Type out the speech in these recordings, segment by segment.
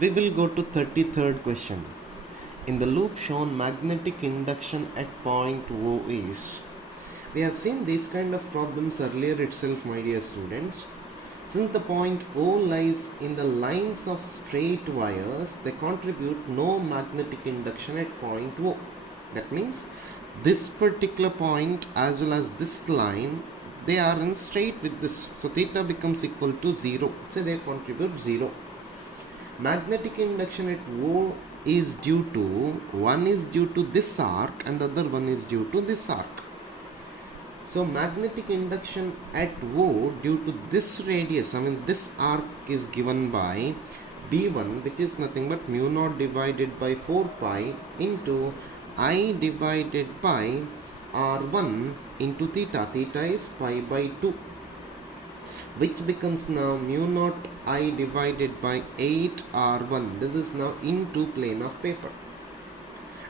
We will go to 33rd question. In the loop shown, magnetic induction at point O is. We have seen these kind of problems earlier itself, my dear students. Since the point O lies in the lines of straight wires, they contribute no magnetic induction at point O. That means this particular point as well as this line, they are in straight with this. So theta becomes equal to 0. So they contribute 0. Magnetic induction at O is due to, one is due to this arc and the other one is due to this arc. So magnetic induction at O due to this radius, this arc is given by B1, which is nothing but mu naught divided by 4 pi into I divided by R1 into theta. Theta is pi by 2, which becomes now mu naught I divided by 8 R1. This is now into plane of paper.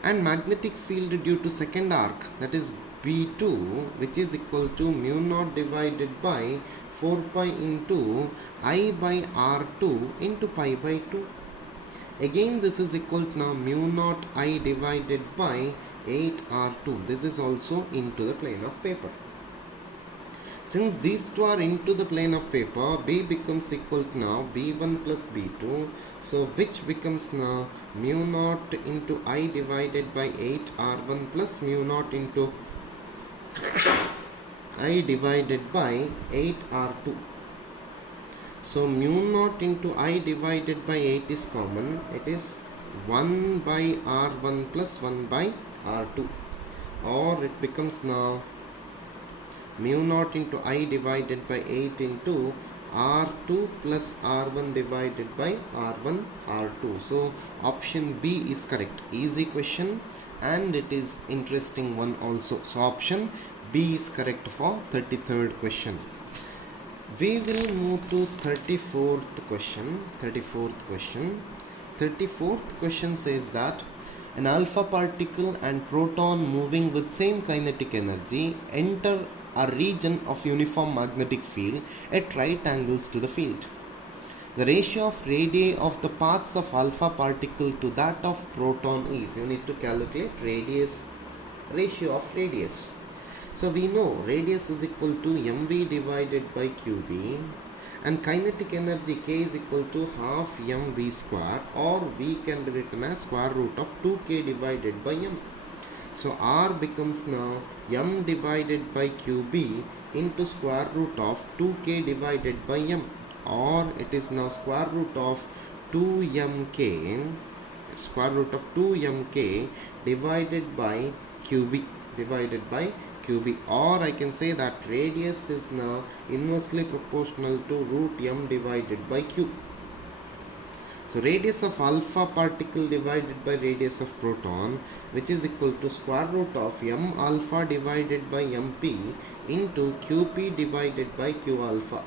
And magnetic field due to second arc, that is B2, which is equal to mu naught divided by 4 pi into I by R2 into pi by 2. Again this is equal to now mu naught I divided by 8 R2. This is also into the plane of paper. Since these two are into the plane of paper, B becomes equal to now B1 plus B2. So which becomes now mu naught into I divided by 8 R1 plus mu naught into I divided by 8 R2. So mu naught into I divided by 8 is common. It is 1 by R1 plus 1 by R2. Or it becomes now mu naught into I divided by 8 into R2 plus R1 divided by R1 R2. So option B is correct. Easy question and it is interesting one also. So option B is correct for 33rd question. We will move to 34th question. 34th question says that an alpha particle and proton moving with same kinetic energy enter a region of uniform magnetic field at right angles to the field. The ratio of radii of the paths of alpha particle to that of proton is, you need to calculate ratio of radius. So we know radius is equal to mv divided by qb and kinetic energy k is equal to half mv square, or we can be written as square root of 2k divided by m. So R becomes now m divided by qb into square root of 2k divided by m, or it is now square root of 2mk divided by qb or I can say that radius is now inversely proportional to root m divided by q. So radius of alpha particle divided by radius of proton, which is equal to square root of m alpha divided by mp into qp divided by q alpha.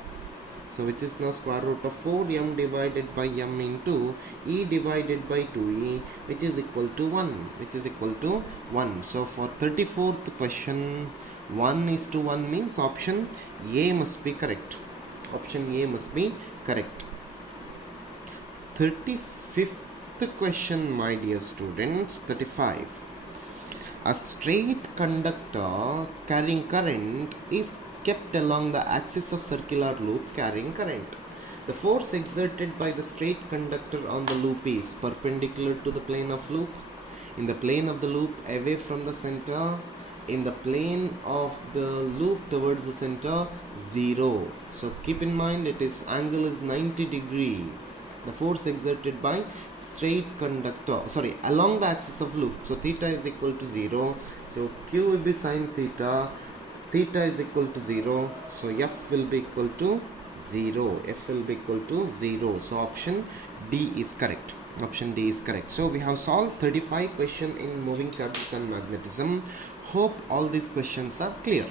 So which is now square root of 4m divided by m into e divided by 2e, which is equal to 1. So for 34th question, 1:1 means option A must be correct. 35th question, my dear students. 35. A straight conductor carrying current is kept along the axis of circular loop carrying current. The force exerted by the straight conductor on the loop is perpendicular to the plane of loop, in the plane of the loop away from the center, in the plane of the loop towards the center, 0. So keep in mind angle is 90 degree. The force exerted by straight conductor, along the axis of loop. So theta is equal to 0. So Q will be sine theta. Theta is equal to 0. So F will be equal to 0. So option D is correct. So we have solved 35 questions in moving charges and magnetism. Hope all these questions are clear.